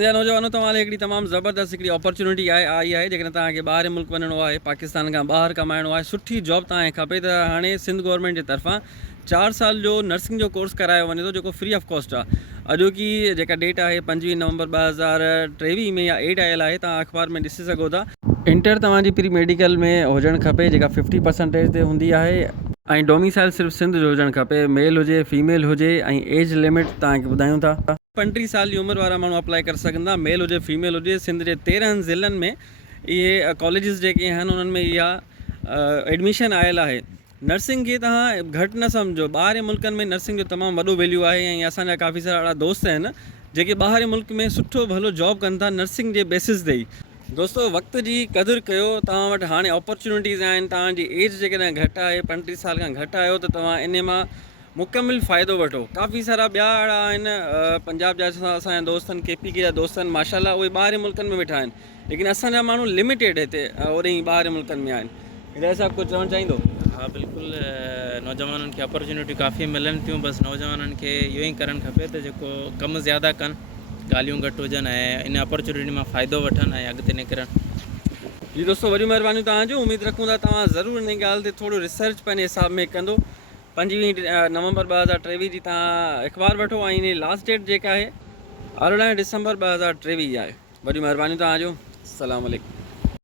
या नौजवानों तव्हां लाइ हिकिड़ी तमामु ज़बरदस्त हिकिड़ी अपॉर्चुनिटी आई आहे। जेकॾहिं तव्हांखे ॿाहिरि मुल्क वञिणो आहे, पाकिस्तान खां ॿाहिरि कमाइणो आहे, सुठी जॉब तव्हांखे खपे, त हाणे सिंध गवर्नमेंट जे तरफ़ां 4 साल जो नर्सिंग जो कोर्स करायो वञे थो, जेको फ्री ऑफ कॉस्ट आहे। अॼोकी जेका डेट आहे 25 नवंबर 2023 में या 8 आयल आहे, तव्हां अख़बार में ॾिसी सघो था। इंटर तव्हांजी प्री मेडिकल में हुजणु खपे, जेका 50% ते हूंदी आहे, ऐं डोमिसाइल सिर्फ़ु सिंध जो हुजणु खपे। मेल हुजे फीमेल हुजे, ऐं एज लिमिट तव्हांखे ॿुधायूं था। 35 साल जी उमिरि वारा माण्हू अप्लाई करे सघंदा, मेल हुजे फीमेल हुजे। सिंध जे 13 ज़िलनि में इहे कॉलेजिस जेके आहिनि उन्हनि में इहा एडमिशन आयल आहे। नर्सिंग खे तव्हां घटि न सम्झो, ॿाहिरि मुल्कनि में नर्सिंग जो तमामु वॾो वैल्यू आहे। ऐं असांजा काफ़ी सारा अहिड़ा दोस्त आहिनि जेके ॿाहिरि मुल्क में सुठो भलो जॉब कनि था नर्सिंग जे बेसिस ते ई। दोस्तो, वक़्त जी क़दुरु कयो। तव्हां वटि हाणे अपॉर्चुनिटीज़ आहिनि। तव्हांजी एज जेकॾहिं घटि आहे, 35 साल खां घटि आहियो, त तव्हां इन मां मुकमिल फ़ाइदो वठो। काफ़ी सारा ॿिया अहिड़ा आहिनि, पंजाब जा असांजा दोस्त आहिनि, KPK जा दोस्त आहिनि, माशाल्लाह उहे ॿाहिरि मुल्कनि में वेठा आहिनि। लेकिन असांजा माण्हू लिमिटेड हिते ओॾे ई ॿाहिरि मुल्कनि में आहिनि। हिदायत साहब कुझु चवणु चाहींदो? हाँ बिल्कुलु, नौजवाननि खे अपॉर्चुनिटी काफ़ी मिलनि थियूं। बसि नौजवाननि खे इहो ई करणु खपे त जेको कमु ज़्यादा कनि, ॻाल्हियूं घटि हुजनि, ऐं इन अपॉर्चुनिटी मां फ़ाइदो वठनि ऐं अॻिते निकिरनि। जी दोस्तो, वॾियूं महिरबानियूं तव्हांजो। उमेदु रखूं था तव्हां ज़रूरु इन ॻाल्हि ते थोरो रिसर्च पंहिंजे हिसाब में कंदो। 25 नवंबर 2023 जी तव्हां अख़बार वठो, ऐं इन लास्ट डेट जेका आहे 18 डिसंबर 2023 आहे। वॾियूं महिरबानियूं तव्हांजो। अस्सलामु अलैकुम।